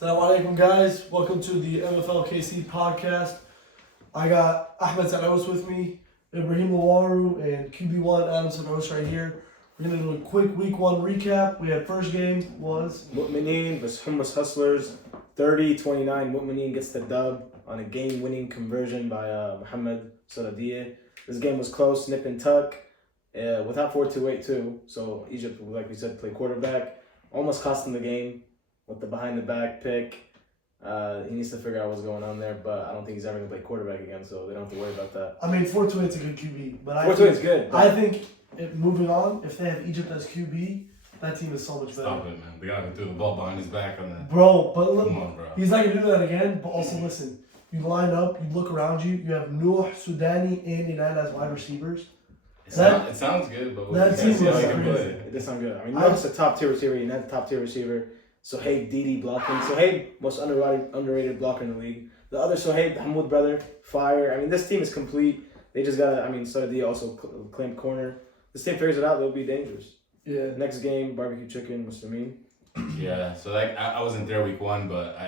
Assalamu alaikum, guys. Welcome to the MFL KC podcast. I got Ahmed Sanos with me, Ibrahim Lawaru, and QB1 Adam Sanos right here. We're going to do a quick week one recap. We had first game was Mu'mineen vs Hummus Hustlers. 30-29. Mu'mineen gets the dub on a game-winning conversion by Mohamed Saladiyeh. This game was close, nip and tuck, without 4-2-8 too. So Egypt, like we said, played quarterback. Almost cost him the game with the behind-the-back pick. He needs to figure out what's going on there, but I don't think he's ever going to play quarterback again, so they don't have to worry about that. I mean, 4-2-8's a good QB, but 4-2-8 is good. I think moving on, if they have Egypt as QB, that team is so much better. Stop it, man. The guy who threw the ball behind his back on that. Bro, but look, Come on, bro. he's not going to do that again, but also listen. You line up, you look around you, you have Nuh, Sudani, and Inan as wide receivers. It sounds good, but that we team can't see how was he can crazy. play. It does sound good. I mean, Nuh's a top-tier receiver. Inan's a top-tier receiver. Sohaib Didi blocking. Sohaib, most underrated blocker in the league. The other Sohaib, the Hamoud brother, fire. I mean, this team is complete. They just got to, Saladiyeh also claimed corner. This team figures it out, they'll be dangerous. Yeah. Next game, barbecue chicken, Muslimin. Yeah, so I wasn't there week one, but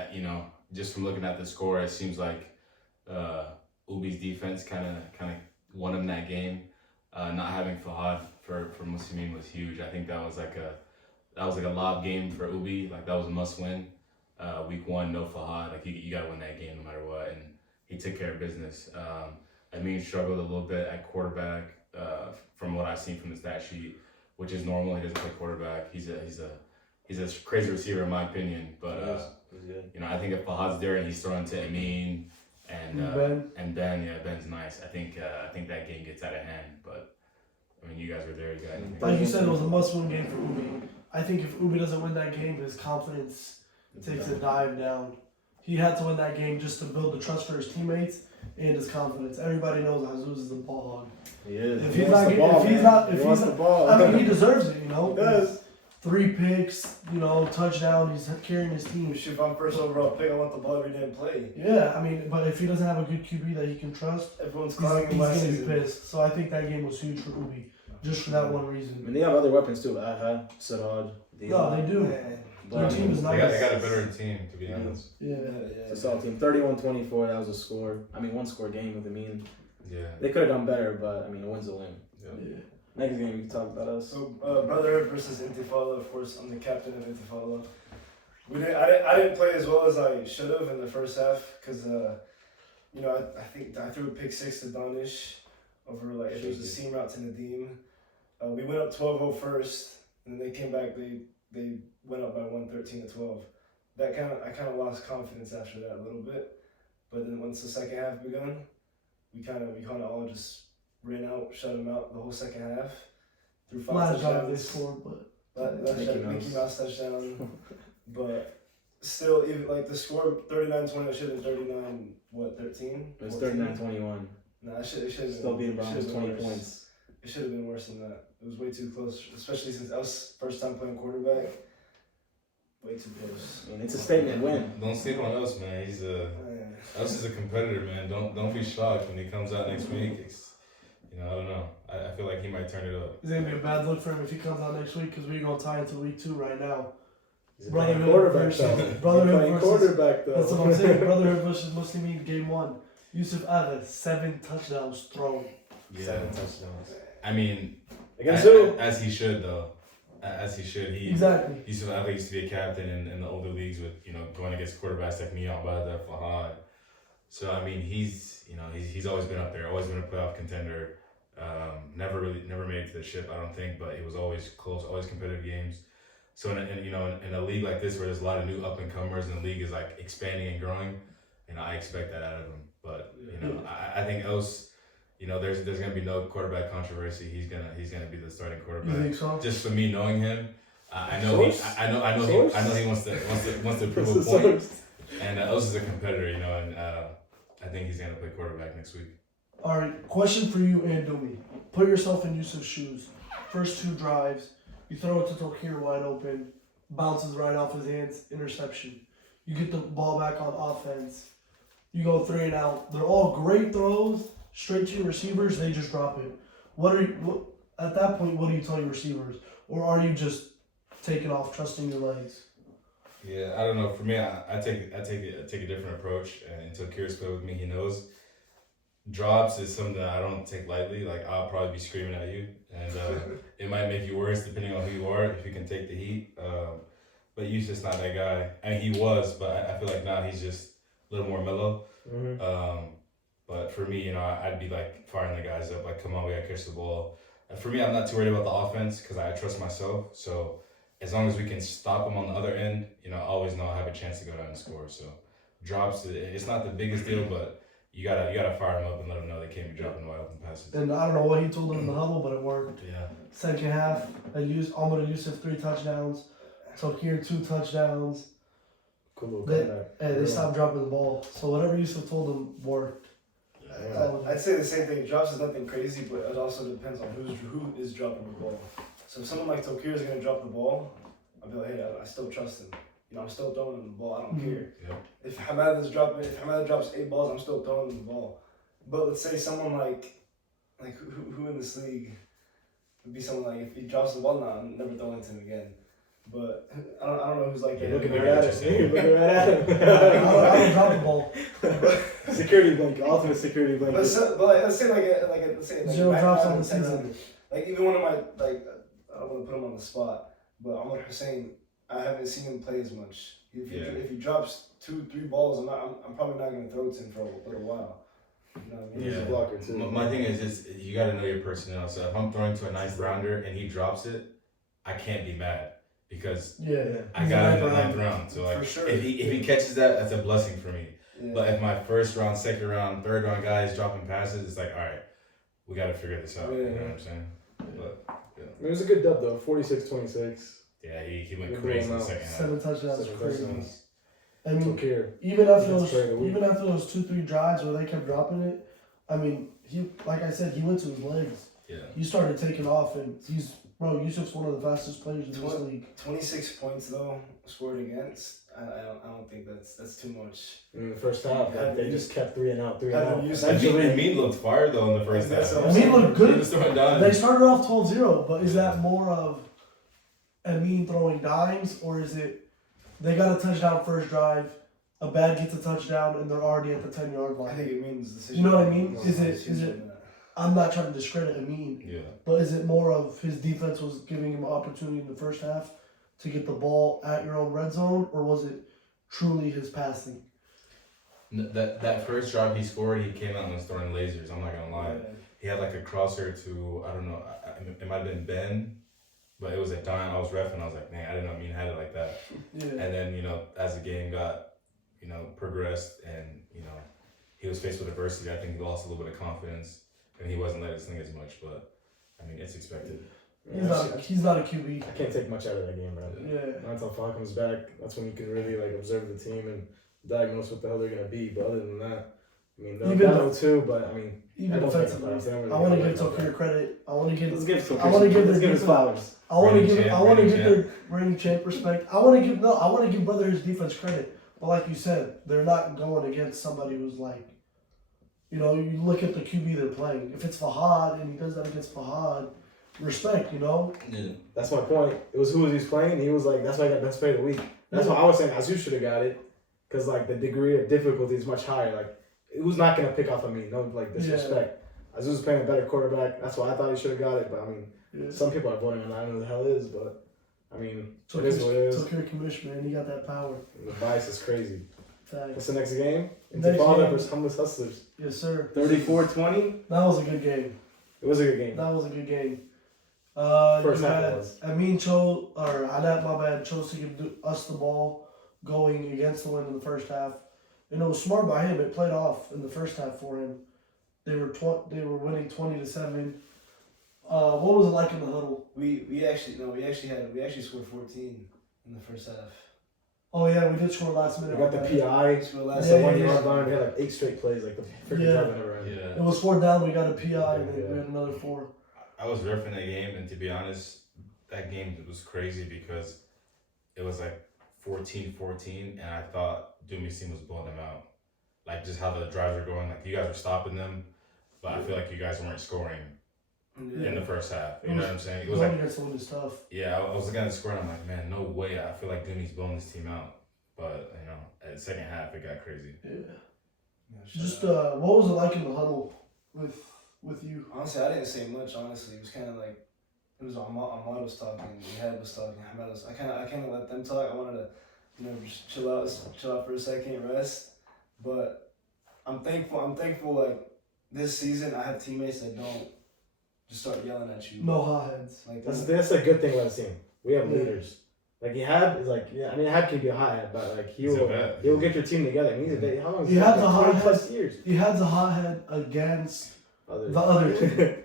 just from looking at the score, it seems like Ubi's defense kind of won him that game. Not having Fahad for Muslimin was huge. I think that was like a lob game for Ubi. Like that was a must win. Week one, no Fahad. Like you got to win that game no matter what, and he took care of business. Amin struggled a little bit at quarterback from what I've seen from the stat sheet, which is normal. He doesn't play quarterback. He's a crazy receiver in my opinion. But He's good. I think if Fahad's there and he's throwing to Amin and Ben, yeah, Ben's nice. I think that game gets out of hand. But I mean, you guys were there. You guys. Like you said, it was a must-win game for Ubi. I think if Ubi doesn't win that game, his confidence takes a dive down. He had to win that game just to build the trust for his teammates and his confidence. Everybody knows Jesus is the ball hog. He is. If He he's wants not, the ball, if he's man. not, He if wants he's the not, ball. I mean, he deserves it. You know, He does. 3 picks, touchdown. He's carrying his team. If I'm first overall pick, I want the ball every day and play. Yeah, I mean, but if he doesn't have a good QB that he can trust, Everyone's he's clowning him last going to be season. pissed. So I think that game was huge for Ubi, just for that one I reason. mean, they have other weapons too. Ahad, Saraj. No, they do. Man. Their team is They nice. got a better team, to be honest. Yeah. It's a solid team. 31-24, that was a score. One score game with Amin. Yeah. They could have done better, but a win's a win. Yeah. Next game, we can talk about us. So Brotherhood versus Intifada. Of course, I'm the captain of Intifada. I didn't play as well as I should have in the first half because I think I threw a pick 6 to Danish over it was a seam route to Nadim. We went up 12-0 first, and then they came back. They went up by 13-12. I kind of lost confidence after that a little bit, but then once the second half begun, we kind of all just ran out, shut them out the whole second half. Threw 5 Last time they touchdowns. scored, but Mickey Mouse touchdown. But still, even the score 39-20, it should have been 13? It was 39-21. Nah, it should have Still beating been Browns 20 worse. points. It should have been worse than that. It was way too close, especially since I was first time playing quarterback. Way too close. It's a statement win. Don't sleep on us, man. Us is a competitor, man. Don't be shocked when he comes out next week. I don't know. I feel like he might turn it up. it's going to be a bad look for him if he comes out next week because we're going to tie into week 2 right now. He's Brotherhood playing quarterback versus- though. Brotherhood He's playing versus- quarterback though. That's what I'm saying. Brotherhood versus Muslimin game 1. Yusuf Agha, 7 touchdowns thrown. Yeah. 7 touchdowns. I mean, Against who? as he should though. As he should. Exactly. He used to be a captain in the older leagues with going against quarterbacks like Miyah Bada, Fahad. So I mean he's always been up there, always been a playoff contender. Never made it to the ship, I don't think, but he was always close, always competitive games. So in a league like this where there's a lot of new up and comers and the league is like expanding and growing, I expect that out of him. But I think else. There's gonna be no quarterback controversy. He's gonna be the starting You quarterback. think so? Just for me knowing him, I know he wants to prove a point. And Els is a competitor, and I think he's gonna play quarterback next week. Alright, question for you and Dumi. Put yourself in Yusuf's shoes. First 2 drives, you throw it to Tokir wide open, bounces right off his hands, interception. You get the ball back on offense. You go 3 and out. They're all great throws, straight to your receivers, they just drop it. At that point, what do you tell your receivers? Or are you just taking off, trusting your legs? Yeah, I don't know. For me, I take a different approach. And until Kyr's played with me, he knows drops is something that I don't take lightly. Like I'll probably be screaming at you, and it might make you worse depending on who you are if you can take the heat. But Yusuf's just not that guy. I mean, he was, but I feel like now he's just a little more mellow. But for me, I'd be like firing the guys up, like, come on, we gotta catch the ball. And for me, I'm not too worried about the offense because I trust myself. So as long as we can stop them on the other end, I always know I have a chance to go down and score. So drops, it's not the biggest deal, but you gotta fire them up and let them know they can't be dropping wide open passes. And I don't know what he told them in the huddle, but it worked. Yeah. Second half, Ahmad Yusuf 3 touchdowns, Tokir 2 touchdowns. Cool little They, comeback. they stopped dropping the ball. So whatever Yusuf told them worked. I'd say the same thing. Drops is nothing crazy, but it also depends on who is dropping the ball. So if someone like Tokir is gonna drop the ball, I'll be like, hey, I still trust him. I'm still throwing him the ball. I don't care. Yeah. If Hamad drops 8 balls, I'm still throwing him the ball. But let's say someone like who in this league would be someone like if he drops the ball, I'm never throwing it to him again. But I don't know who's like that. You're looking right at it. You're looking right at him. I don't drop the ball. Security blanket, ultimate security blanket. Let's say let's say 0 drops on the 10 season. rounders. Like even one of my I don't want to put him on the spot, but Ahmad Hussein, I haven't seen him play as much. If he drops 2-3 balls, I'm probably not gonna throw it to him for a little while. You know what I mean? He's a blocker too. My thing is you got to know your personnel. So if I'm throwing to a ninth rounder and he drops it, I can't be mad because I got it in the ninth round. So like, For sure. if he catches that, that's a blessing for me. Yeah. But if my first round, second round, third round guy is dropping passes, it's like, all right, we got to figure this out. Yeah. You know what I'm saying? But It was a good dub though, 46-26. yeah, he went Good crazy in the ball second half. 7 touchdowns. Seven Crazy. touchdowns. I mean, Tokir. even after That's great. those 2-3 drives where they kept dropping it, I mean, like I said, he went to his legs. Yeah. He started taking off, and Yusuf's one of the fastest players in this league. 26 points though scored against. I don't think that's too much. In the first half, Yeah, they just kept 3 and out. Eventually- Amin looked fire though in the first half. Amin looked good. He was throwing down. They started off 12-0, but is that more of Amin throwing dimes, or is it they got a touchdown first drive, a bad gets a touchdown, and they're already at the 10-yard I line? think it means decision. You know what I mean? No, Is it- decision is it- on that. I'm not trying to discredit Amin, Yeah. but is it more of his defense was giving him an opportunity in the first half to get the ball at your own red zone, or was it truly his passing? That first drive he scored, he came out and was throwing lasers. I'm not gonna lie. He had like a crosser to, I don't know, it might have been Ben, but it was a dime. I was reffing. I was like, man, I didn't know Amin had it like that. Yeah. And then, as the game got, progressed and, he was faced with adversity, I think he lost a little bit of confidence and he wasn't letting it sling as much, but I mean, it's expected. He's not a QB. I can't take much out of that game, bro. Yeah. Not until Fall comes back, that's when you can really observe the team and diagnose what the hell they're gonna be. But other than that, I mean, they're Even battle too. But I mean, Even everyone's making offensively, playoffs. They don't really I want to care give about Tokir that. credit. I want to give. Let's give Tokir. I want to give Let's their give his defense- flowers. I want to Reigning give. champ, I want to reigning give their reigning champ respect. I want to give Brother his defense credit. But like you said, they're not going against somebody who's like, you look at the QB they're playing. If it's Fahad and he does that against Fahad, respect. Yeah. That's my point. It was who he's playing. He was like, that's why I got best player of the week. That's why I was saying Azu should have got it, because the degree of difficulty is much higher. Who's not gonna pick off of me? No disrespect. Azu's playing a better quarterback. That's why I thought he should have got it. But I mean, some people are voting on. I don't know who the hell it is, but I mean, it is what it is. Tokir Kamish, man, he got that power. The bias is crazy. Thanks. What's the next game? Next Intifada game. versus Hummus Hustlers. Yes, sir. 34-20. That was a good game. It was a good game. That was a good game. First you half had was. Adat, my bad, chose to give us the ball going against the win in the first half. And it was smart by him. It played off in the first half for him. They were winning 20-7. What was it like in the huddle? We actually scored 14 in the first half. Oh yeah, we did score last We minute. got the PI. We scored That's last the Yeah, 1 yeah, yard yeah. line. We had 8 straight plays, the freaking Yeah. time never ended. It was 4 down. We got a PI, and then we had another 4. I was riffing that game, and to be honest, that game was crazy because it was 14-14, and I thought Dumi's team was blowing them out. Just how the drives were going, you guys were stopping them, but I feel like you guys weren't scoring in the first half. You know what I'm saying? It was Going like, against someone is tough. yeah, I was looking at the score and I'm like, man, no way. I feel like Dooney's blowing this team out. But, you know, at the second half, it got crazy. Yeah. Yeah, Just shout out. what was it like in the huddle with you? Honestly, I didn't say much. Honestly, it was kind of like it was Ahmad was talking, Ihad was talking, Ahmad was. I kind of let them talk. I wanted to, just chill out for a second, rest. But I'm thankful. Like this season, I have teammates that don't just start yelling at you. No hotheads. Like That's a good thing about the team. We have Yeah. leaders. Like Ihab is like, yeah, I mean Ihab can be a hothead, but like He's a vet. he'll get your team together. I mean, he's a vet. How long? Ihab's a like hothead. 20+ years. He had the hothead against Others. the other team.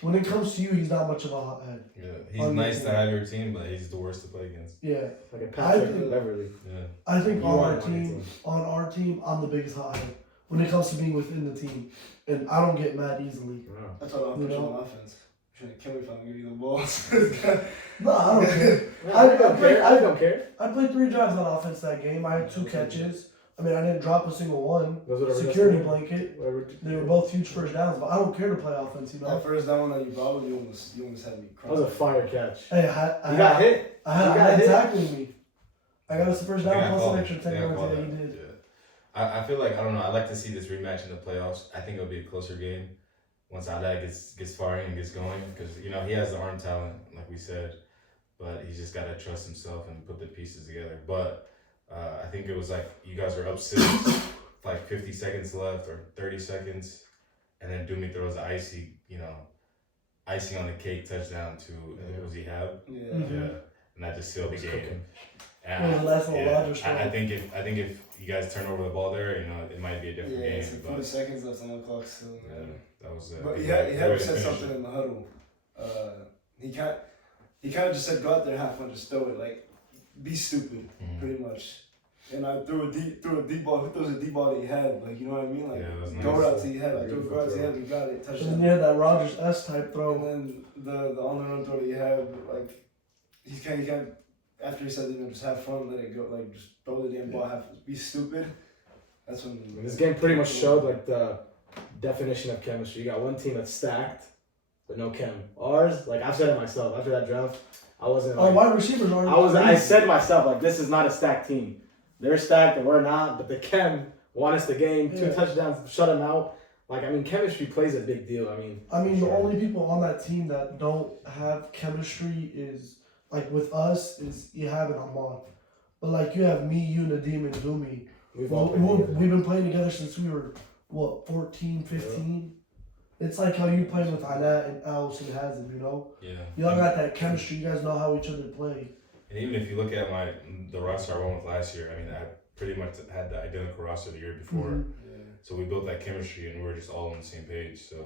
When it comes to you, he's not much of a hothead. Yeah, he's nice to have your team, but he's the worst to play against. Yeah, Like a Patrick think- Beverly. Yeah. I think You on want our him on your team, I'm the biggest hothead when it comes to being within the team, and I don't get mad easily. Wow. That's what I'm You pushing know? on offense. Trying to kill me if I don't give you the balls. No, I don't care. I don't care. I don't care. I played 3 drives on offense that game. I had 2 catches. I mean, I didn't drop a single one. Those whatever Security that's- blanket. Whatever. They were both huge first downs, but I don't care to play offense. You know. That first down that you brought, you almost had me That crying. was a fire catch. Hey, You got hit. I had You a got guy hit. tackling me. I got us the first They down got plus called. an extra 10 They got yards. called Yeah, he that. did. Yeah. I feel like, I don't know, I'd like to see this rematch in the playoffs. I think it'll be a closer game once Adad gets firing and gets going, because, he has the arm talent, like we said, but he's just got to trust himself and put the pieces together. But I think it was like you guys were up 6, like 50 seconds left or 30 seconds, and then Doomy throws the icing on the cake touchdown to, it was Ihab. Yeah. Mhm. Yeah, and that just sealed the Was game. cooking. And Well, the last little yeah, Rodgers throw. I think if you guys turn over the ball there, it might be a different Yeah, game. it's like 40 seconds left on the clock still. Yeah, that was. But he very had said efficient. something in the huddle. He kind of just said, "Go out there, have fun, just throw it, like be stupid, Mhm. pretty much." And I threw a deep ball. Who throws a deep ball that he had? Like, you know what I mean? Like, Yeah, it was go nice. out to your head. Like, go out to your head. You got it. And then Touchdown. you had that Rogers S type throw. And then the on the run throw that you have, like, he kind of after he said, just have fun, let it go, like just throw the damn ball, be stupid. That's when. And this game pretty much showed like the definition of chemistry. You got one team that's stacked, but no chem. Ours, like I've said it myself after that draft, I wasn't. Our Like, wide receivers are. I said myself like this is not a stacked team. They're stacked and we're not, but the chem won us the game. 2 Yeah. touchdowns, shut them out. Like chemistry plays a big deal. The only people on that team that don't have chemistry is like with us is Ihab and Ahmad. But like you have me, you, Nadim, and Doomy. We've all played together. We've been playing together since we were 14, 15. It's like how you played with Anat and Alice and Hazard, Yeah. Y'all got that chemistry. You guys know how each other play. And even if you look at the roster I went with last year, I pretty much had the identical roster the year before. Mhm. So we built that chemistry and we were just all on the same page. So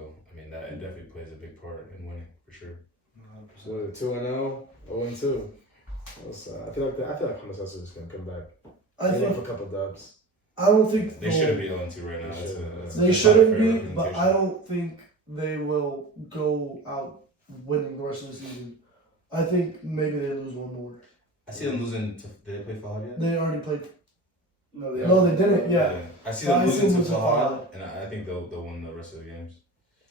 that it definitely plays a big part in winning for sure. So 2-0, 0-2. I feel like Thomas Hustle is gonna come back. I They think love a couple dubs. I don't think They shouldn't be 0-2 right now. They shouldn't. That's They not a shouldn't fair be, but representation. I don't think they will go out winning the rest of the season. I think maybe they lose one more. I see them losing. Did they play Fahad yet? They already played. No, No, they didn't. Yeah, I see So them I losing see to them to Fahad, Fahad. and I think they'll win the rest of the games.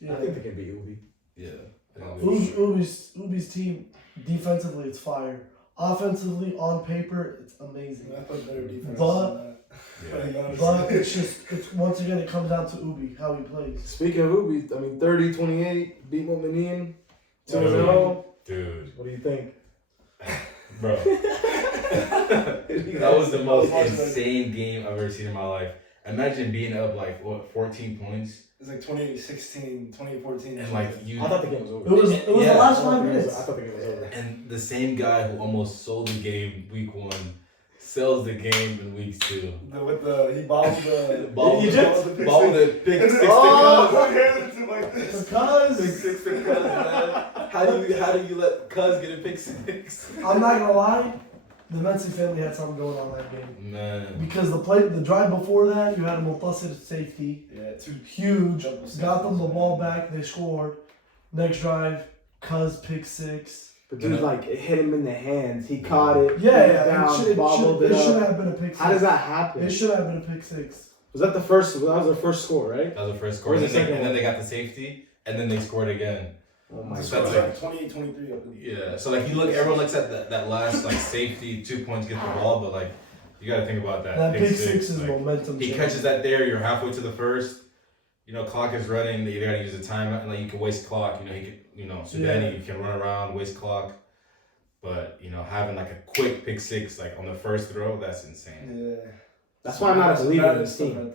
yeah. I think they can beat Ubi. Yeah. I think they'll be- Ubi's team defensively it's fire. Offensively on paper it's amazing. I put better defense. But- than that. Yeah. But it's once again it comes down to Ubi how he plays. Speaking of Ubi, 30-28, beat Mu'mineen, 2-0. Dude, What do you think? bro. That was the most insane game I've ever seen in my life. Imagine being up 14 points It's like 2016, 2014. and you. I thought the game was over. It was Yeah. the last I 5 thought minutes. the game was over. And the same guy who almost sold the game week 1 sells the game in week 2. He bobbled the Egypt? Ball with a big 6 like this. Because Six to Cuz, man. How do you let Cuz get a pick 6? I'm not gonna lie, the Mency family had something going on that game. Man. Because the drive before that, you had a Mutassid safety, Yeah, two. huge, Double got them the safeties. ball back, they scored. Next drive, Cuz pick 6. But dude, it hit him in the hands. He caught it. Yeah, down, it bobbled should it up. should have been a pick 6. How does that happen? It should have been a pick 6. Was that the first? That was their first score, right? That was the first score. Where's And the then, second and then one? they got the safety, and then they scored again. Oh my The So score was that's like 28-23, I believe. Yeah, so like you look, everyone looks at that last like safety 2 points get the ball, but like you got to think about that. That pick six is like, momentum. he change. catches that there. You're halfway to the first. You know, clock is running. You got to use the time, and like you can waste clock. You know, he could. You know, so then you can run around, waste clock. But you know, having like a quick pick six like on the first throw, that's insane. Yeah. That's why I'm not a believer in this team.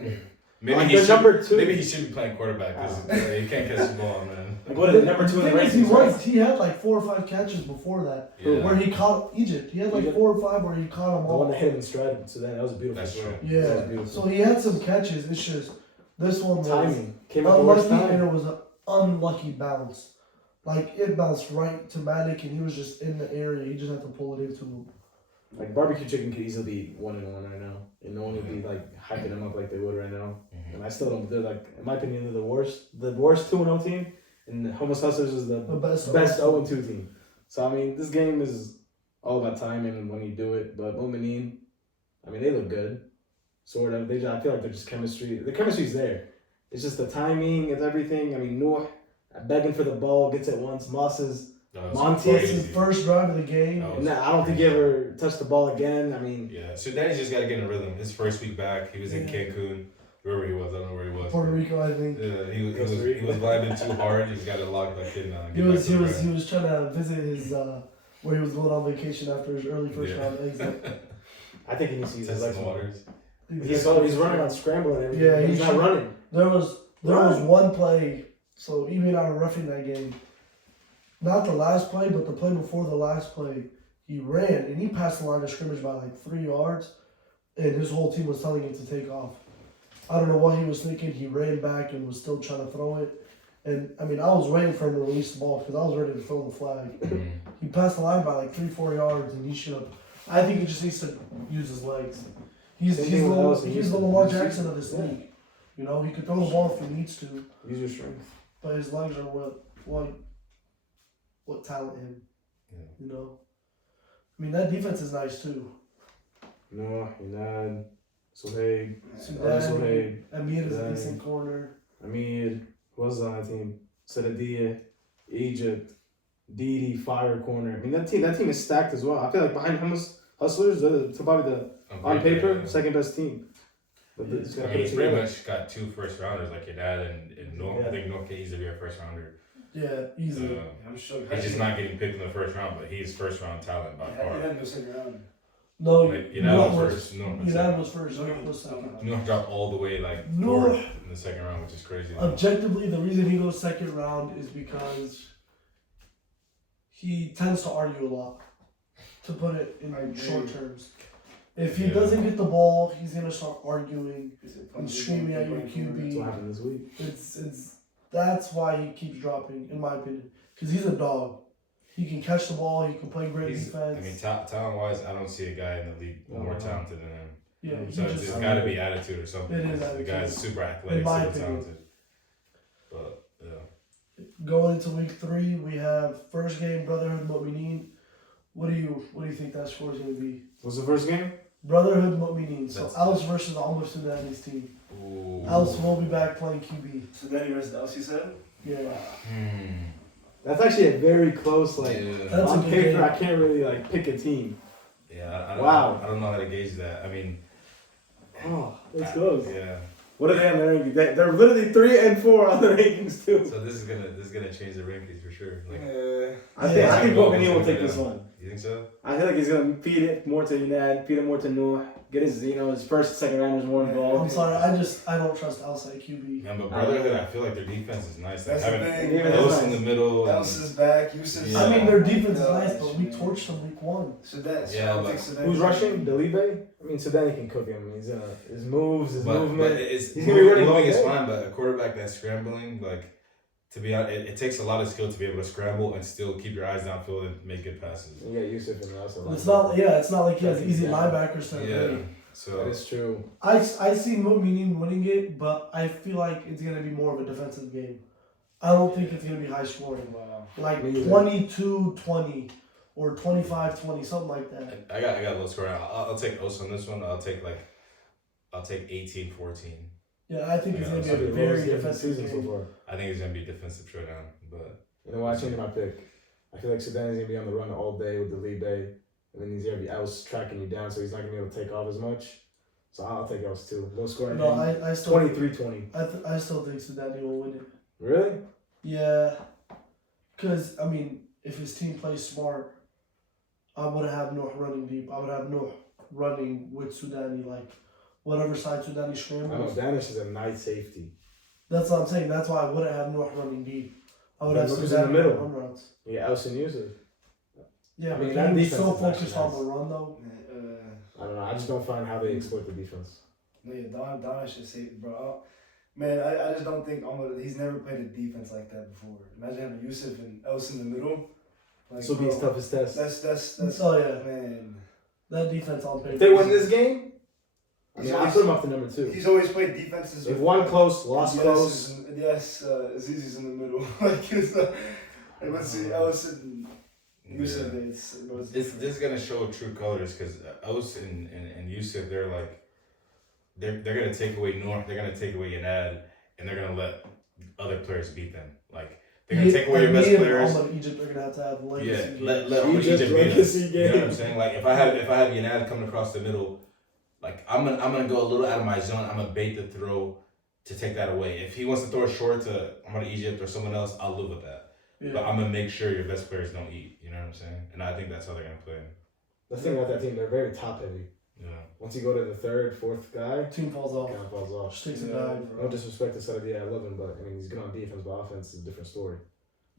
Maybe Like he the should. number two. Maybe he should be playing quarterback because he can't catch the ball, man. Like, what is it, number The 2 in the thing is, rankings? he had like 4 or 5 catches before that, Yeah. where he caught Egypt. He had like Egypt? 4 or 5 where he caught them The one all. that hit him in stride. So that was a beautiful That's throw. true. Yeah. That was beautiful. So he had some catches. It's just this one was Timing came at the worst unlucky, and time. it was an unlucky bounce. Like it bounced right to Matic, and he was just in the area. He just had to pull it into him. Like barbecue chicken could easily be 1-1 right now, and no one would be like hyping him up like they would right now. Mhm. And I still don't. They're like, in my opinion, they're the worst 2-0 team, and the Homos Hustlers is the The best. best 0-2 team. So I mean, this game is all about timing and when you do it. But Mu'mineen, I mean, they look good, sort of. I feel like they're just chemistry. The chemistry's there. It's just the timing and everything. I mean, Noor begging for the ball, gets it once. Moss's. That was Monty- It's his crazy. first drive of the game. That was- And I don't think he ever touched the ball again. I mean, Yeah, so Danny's just got to get in a rhythm. His first week back, he was in Yeah. Cancun, wherever he was. I don't know where he was. Puerto Rico, I think. Yeah, he Costa was Rica. vibing too hard. He's got to lock back in now. and He get was back to he the was grind. he was trying to visit his where he was going on vacation after his early first Yeah. round exit. I think he needs to use his Testing legs the more. waters. He's running on scramble and everything. Yeah, He's he not should- running. There was one play, so even out of roughing that game, not the last play, but the play before the last play, he ran and he passed the line of scrimmage by like 3 yards, and his whole team was telling him to take off. I don't know what he was thinking. He ran back and was still trying to throw it. And I mean, I was waiting for him to release the ball because I was ready to throw the flag. Mhm. He passed the line by like 3-4 yards, and he should have. I think he just needs to use his legs. He's Same thing with Ellison. the Lamar Jackson of this league. You know, he could throw the ball if he needs to, Use your strength. but his legs are what talent him. Yeah. You know, I mean that defense is nice too. No, Yunad, Sohaib, Sudan, Sohaib, Amir is a Yeah. decent corner. Amir, who was on that team? Sadadia, Egypt, Didi, Fire Corner. I mean, that team is stacked as well. I feel like behind Hummus Hustlers, they're probably on paper, yeah. second best team. But Yeah. it's I got mean, he's to pretty much got 2 first rounders, like your dad and North. Yeah. I think North could easily be a first rounder. Yeah, easily. I'm sure. He's just not getting picked in the first round, but he's first round talent by He far. had no second round. No, Like, you know, North first, North was United second. was first. North was second. North dropped all the way like North- 4th in the second round, which is crazy. Objectively, the reason he goes second round is because he tends to argue a lot. To put it in I agree. short terms, if he Yeah. doesn't get the ball, he's gonna start arguing He's a and puncher, screaming at your That's what QB. happened this week. It's that's why he keeps dropping, in my opinion, because he's a dog. He can catch the ball. He can play great He's, I defense. mean, talent wise, I don't see a guy in the league more talented than him. Yeah, he So just it's got to be attitude or something. It is The attitude. guy's super athletic, In my super opinion. talented. But yeah, going into week 3. We have first game Brotherhood Mu'mineen. What do you think that score is gonna be? What's the first game? Brotherhood Mu'mineen. So That's- Alice versus the Almost Sudanese team. ooh. Alice will be back playing QB. So then he versus Else, you said? Yeah. Hmm. That's actually a very close, like, Yeah. That's a on good paper, game. I can't really, like, pick a team. Yeah, I don't Wow. know. I don't know how to gauge that. I mean, Oh, it's close. yeah. What are they on the rankings? They're literally 3 and 4 on the rankings, too. So this is gonna change the rankings for sure. Like, I think Bohemian will take Yeah. this one. you think so? I feel like he's gonna feed it more to Yunad, feed it more to Noor, get his his first, second rounders more involved. I'm sorry, I don't trust outside QB. Yeah, but Brotherhood, I feel like their defense is nice. Like That's the having thing. Even Else nice. in the middle. and- Else is back. Yusuf's Yeah. I mean, their defense is Yeah, nice, but we yeah. torched them week 1. So that's Yeah, I don't but think so Who's rushing? Delibe? I mean, so then he can cook him. He's his moves, his But movement. it's He's gonna be running moving all is day. fine, but a quarterback that's scrambling, like to be honest, it takes a lot of skill to be able to scramble and still keep your eyes downfield and make good passes. You got Yusuf and also. It's not like he has easy Yeah. linebackers to Yeah. play. So That is true. I see Mu'mineen winning it, but I feel like it's gonna be more of a defensive game. I don't think it's gonna be high scoring. Wow. Like Me either. 22-20 or 25-20, something like that. I got a low score. I'll take Os on this one. I'll take 18-14. Yeah, I think it's Yeah, gonna be that's a the very Lowest game of the defensive season so game. far. I think it's gonna be a defensive showdown, but You know why I changed my pick? I feel like Sudan is gonna be on the run all day with the lead bay, and then he's gonna be else tracking you down, so he's not gonna be able to take off as much. So I'll take else too. Low scoring. No, I still 23-20. I still think Sudan will win it. Really? Yeah, because I mean, if his team plays smart, I wouldn't have Nuh running deep. I would have Nuh running with Sudani, like whatever side Sudani I know scrambles. Danish is a nice safety. That's what I'm saying. That's why I wouldn't have Nuh running deep. I would Then have look who's in the Sudani middle. run routes. Yeah, Elson Yusuf. Yeah, I but mean, that he was defense so is focused actually on nice. the run though. I don't know. I just don't find how they exploit the defense. No, yeah, Don should say, bro. Man, I just don't think he's never played a defense like that before. Imagine having Yusuf and Else in the middle. Like, This will be his bro, toughest test. That's Oh yeah, man. that defense on paper. If they win this game, I He's mean, I always- put him up to number 2. He's always played defenses. They've with, won like, close, lost close. Yes, Azizi's in the middle. Like it's like let's see, Else and Yusuf. This is gonna show true colors because Ous and Yusuf, they're like, they're gonna take away North, they're gonna take away Yanad, and they're gonna let other players beat them. Like they're gonna take away your best players. All of Egypt are gonna have legacy Yeah, games. let all Egypt Egypt beat us. legacy You know what I'm game. saying? Like if I have Yanad coming across the middle, like I'm gonna go a little out of my zone. I'm gonna bait the throw to take that away. If he wants to throw it short to Egypt or someone else, I'll live with that. Yeah. But I'm gonna make sure your best players don't eat. You know what I'm saying? And I think that's how they're gonna play. The thing about that team, they're very top heavy. Yeah. Once you go to the third, fourth guy, Team falls it off. kind of falls off. Just takes a Yeah. dive. No disrespect to Saladin, I love him, but I mean, he's good on defense, but offense is a different story.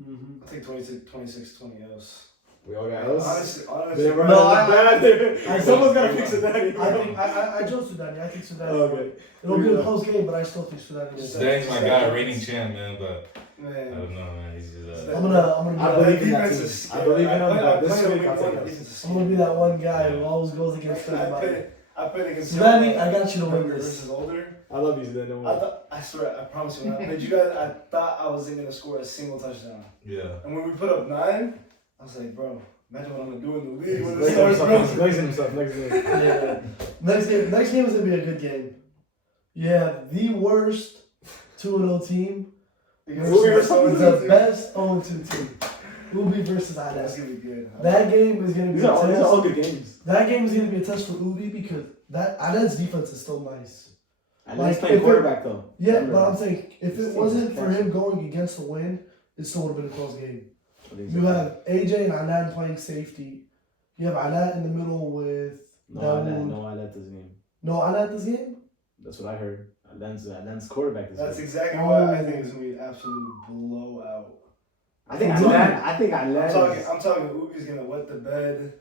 Mm-hmm. I think 26-20 Else. We all got else. Honestly, They're No, bad. Someone's got to fix it. I chose Sudani. I think Sudani. will Okay. win. It'll be a close game, but I still think Sudani. will win. Dan's my guy, reigning champ, man. But I man. don't know, man. He's just. I'm gonna I be believe in that, that team. I believe in him, but this week I'll take us. I'm gonna be that one guy who always goes against everybody. I played against Sudani, I got you to win younger this. versus older. I love you, Zidane. Don't worry. I swear, I promise you, when I played you guys, I thought I wasn't gonna score a single touchdown. Yeah. And when we put up 9, I was like, bro, imagine what I'm gonna do in the league He's when glazing it starts, himself. He's bro. glazing himself next game. Yeah. Next game is gonna be a good game. Yeah, the worst 2-0 team versus the best 0-2 team. Ubi versus That's Ines. gonna be good. That game is gonna be These a are all test. good games. That game is gonna be a test for Ubi because that Inez defense is still nice. And Like, he's playing if it- quarterback though. Yeah, Remember, but I'm saying if This it team wasn't is for catching. him going against the wind, it still would have been a close game. I think You so. have AJ and Anan playing safety. You have Anan in the middle with Dawood. I let this game. No Anan this game? That's what I heard. Alan's quarterback this That's game. exactly why I think it's gonna be an absolute blowout. I think Really? I'm talking Ubi's gonna wet the bed.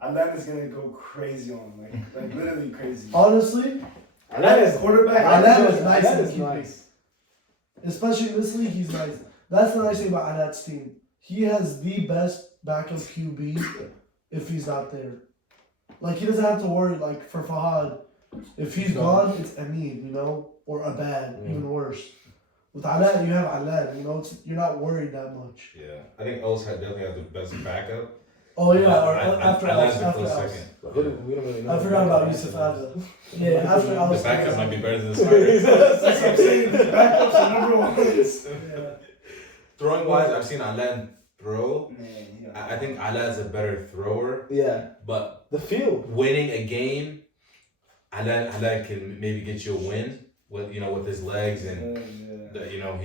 Alan is gonna go crazy on him, like literally crazy. Honestly, Quarterback. Alan is nice in is keeping. nice. Especially in this league, he's nice. That's the nice thing about Anat's team. He has the best backup QB if he's not there. Like, he doesn't have to worry, like, for Fahad. If he's gone, it's Amin, you know? Or Abad, even worse. With Anat, you have Alan, you know? You're not worried that much. Yeah. I think Ous definitely has the best backup. Oh, yeah, or I after Alan's Else. a After close Else. second. But we don't really know. I forgot about Yusuf Adda. Yeah, after The Else. backup might be better than the starter. That's what I'm saying. The backups are number one. Yeah. Throwing wise, I've seen Alan throw. Man, I think Alan's a better thrower, Yeah. but The field. winning a game, Alan can maybe get you a win with with his legs and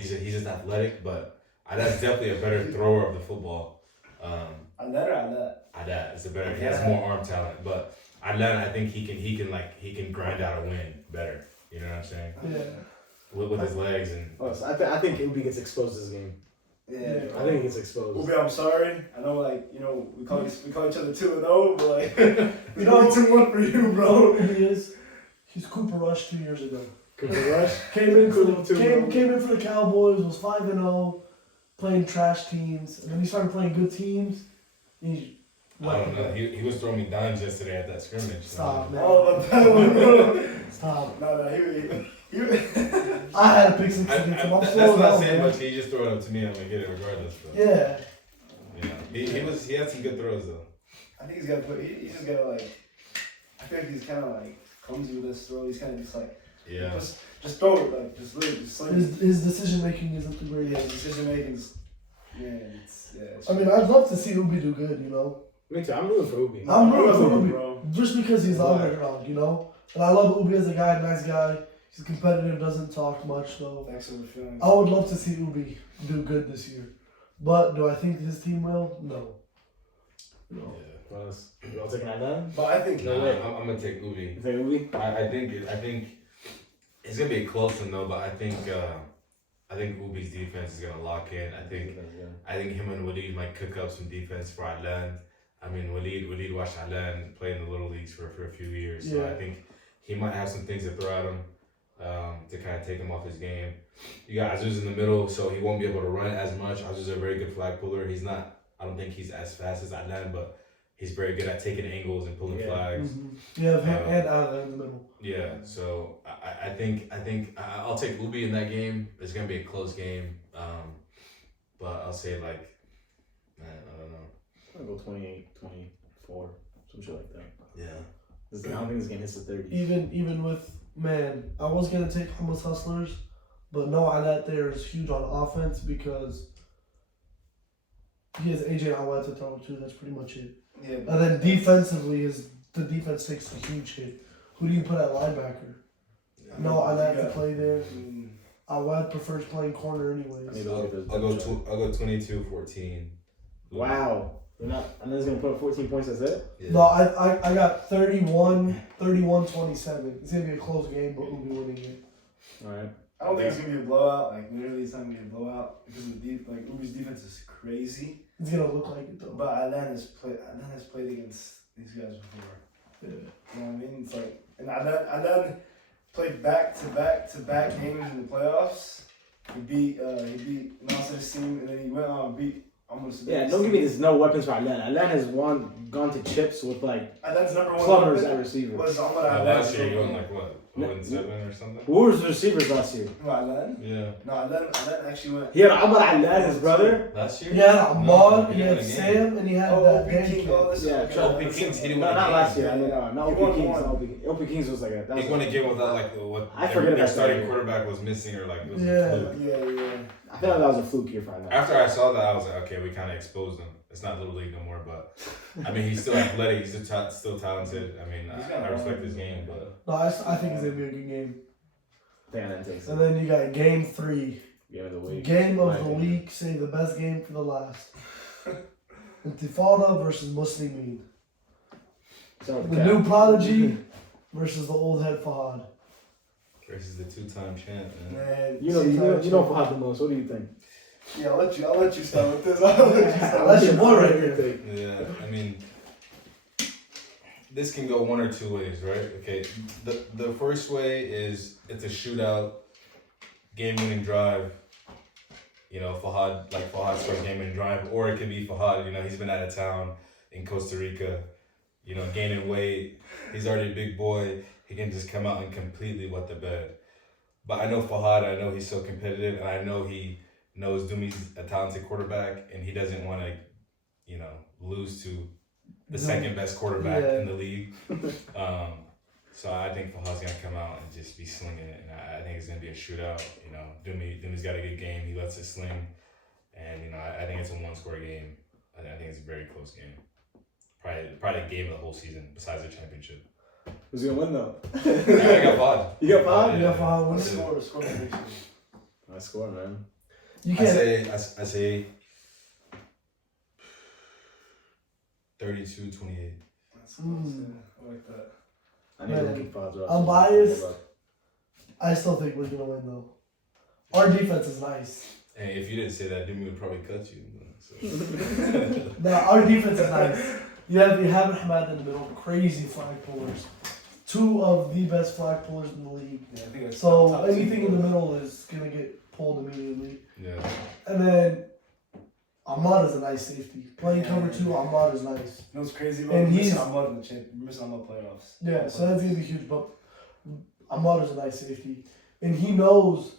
he's just athletic, but Alan's definitely a better thrower of the football. Alan is a better. He has more arm talent, but Alan, I think he can grind out a win better. You know what I'm saying? Yeah. With his legs and. Oh, so I think Ubi gets exposed this game. Yeah. I think he gets exposed. Ubi, I'm sorry. I know, we call each other 2-0, but we You know- know 2-1 for you, bro. Who he is? He's Cooper Rush 2 years ago. Cooper Rush. Came in for Cooper the, came in for the Cowboys, was 5-0, playing trash teams, and then he started playing good teams. He I don't know. He was throwing me dimes yesterday at that scrimmage. So. Stop, man. All about that one, bro. Stop. No, he I had a pick six against him. I'm That's slow not down, saying man. much. He just threw it up to me. I'm gonna get it regardless. But, Yeah. He had some good throws though. I think he's got to put. He's just got to I feel like he's kind of clumsy with his throw. He's kind of just Yeah. just throw it just really just like His decision making isn't the his greatest. decision making's I mean, I'd love to see Ubi do good, you know. Me too. I'm rooting for Ubi. I'm rooting for Bro, Ubi bro. just because he's the Why? underdog, you know. And I love Ubi as a guy, nice guy. He's competitive, doesn't talk much though. Thanks for the feeling. I would love to see Ubi do good this year, but do I think his team will? No. No. Well, you all taking that down? But I think No, I'm gonna take Ubi. You take Ubi? I think it's gonna be a close one though, but I think Ubi's defense is gonna lock in. I think him and Waleed might cook up some defense for Atlan. I mean, Waleed watched Atlan play in the little leagues for a few years, so Yeah. I think he might have some things to throw at him to kind of take him off his game. You got Azuz in the middle, so he won't be able to run it as much. Azuz is a very good flag puller. He's not. I don't think he's as fast as Atlan, but he's very good at taking angles and pulling flags. You have him and Allen in the middle. Yeah, so I think I'll take Ubi in that game. It's gonna be a close game, but I'll say like, man, I don't know. I'm gonna go 28, 24, some shit like that. Yeah. I don't think this game hits the 30s. Even with man, I was gonna take Hummus Hustlers, but no, Anet there is huge on offense because he has AJ Awad to throw too. That's pretty much it. Yeah. And then defensively, the defense takes a huge hit. Who do you put at linebacker? No, Anet to play there. Awad prefers playing corner I need anyways. to look at this. I'll go depth chart. 22-14. Wow. We're not. I know he's gonna put up 14 points. That's it. Yeah. No, I got 31-27. It's gonna be a close game, but we'll be winning it. All right. I don't think it's gonna be a blowout. Like literally, it's not gonna be a blowout because the Ubi's defense is crazy. It's gonna look like it though. But Atlan has played against these guys before. Yeah. You know what I mean? It's like, and Atlan played back to back games in the playoffs. He beat Nasser's team, and then he went on and beat almost. Yeah. Don't give me this. No weapons for Atlanta. Atlanta has gone to chips with like Atlan's number one plumbers weapon at receiver. was Ahmad Last Atlan. year you won like what? 0-7 or something. Who was the receivers last year? No, Atlan? Yeah. No, Atlan actually went. He had Ahmad Atlan, his brother. Last year. He had Ahmad, No, he had won a game. Sam, and he had Oh, that OP Dan King. kid. Oh, this Yeah, is OP Kings, he didn't No, win a not game. last year. I mean, not He OP won Kings. one. OP Kings was like a. That was He won a game without like what I forget their about starting that. quarterback was missing or like it was a Yeah. fluke. Yeah. I feel like that was a fluke year for Atlanta. After I saw that, I was like, okay, we kind of exposed him. It's not Little League no more, but I mean, he's still athletic. He's still talented. I mean, He's got I respect one. his game, but No, I think it's gonna be a good game. Damn, that takes And it. then you got game 3. Game of the week. Game of My the opinion. week, say the best game for the last. Intifada versus Muslimin. Start with The Cap. new prodigy versus the old head Fahad. versus the two-time champ, man. Man, You know Fahad the most. What do you think? Yeah, I'll let you start with this. I'll let you start. That's your boy right What do you here. think? Yeah, I mean, this can go one or two ways, right? Okay, the first way is it's a shootout, game-winning drive. You know, Fahad scores game-winning drive, or it could be Fahad. You know, he's been out of town in Costa Rica. You know, gaining weight. He's already a big boy. He can just come out and completely wet the bed. But I know Fahad. I know he's so competitive, and I know he knows Dumi's a talented quarterback, and he doesn't want to, you know, lose to the second best quarterback in the league. So I think Fahad's gonna come out and just be slinging it, and I think it's gonna be a shootout. You know, Dumi's got a good game. He lets it sling, and you know, I think it's a one-score game. I think it's a very close game. Probably the game of the whole season besides the championship. Who's gonna win though? I got Fahad. You got Fahad? You got Fahad What's winning. the score prediction? Nice score, man. You I can't. say 32-28. That's close, yeah. I like that. I need to Man, look at Fahad's roster. I'm biased. I still think we're gonna win though. Our defense is nice. Hey, if you didn't say that, Dumi would probably cut you. So. No, our defense is nice. You have Hamad in the middle, crazy flag pullers. 2 of the best flag pullers in the league. Yeah, I think that's So top anything two. in the middle is gonna get pulled immediately. Yeah. And then Ahmad is a nice safety. Playing cover 2, Ahmad is nice. You know what's crazy, bro? And We're missing he's- Ahmad in the champ. We're missing Ahmad playoffs. Yeah, so that's gonna be huge. But Ahmad is a nice safety, and he knows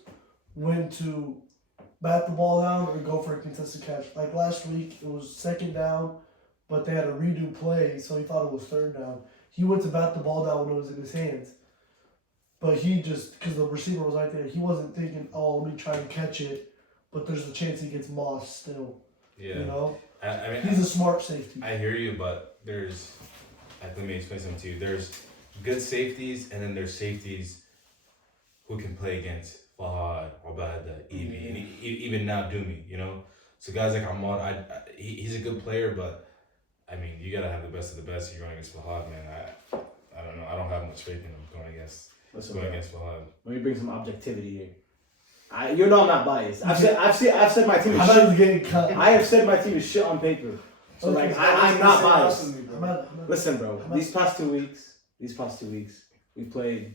when to bat the ball down or go for a contested catch. Like last week, it was 2nd down, but they had a redo play, so he thought it was 3rd down. He went to bat the ball down when it was in his hands, but he just because the receiver was right there, he wasn't thinking, "Oh, let me try and catch it." but there's a chance he gets Moss still. Yeah. You know, I mean, he's a smart safety. I hear you, but let me explain something to you. There's good safeties, and then there's safeties who can play against Fahad, Obada, Evie, and even now Dumi, you know? So guys like Ahmad, he's a good player, but I mean, you gotta have the best of the best if you're going against Fahad, man. I don't know. I don't have much faith in him going against Fahad. Let me bring some objectivity here. You know I'm not biased. I've said my team is shit. Hamad's getting cut. I have said my team is shit on paper. So Okay, like so I'm not biased. Hamad. Listen, bro. These past 2 weeks, we played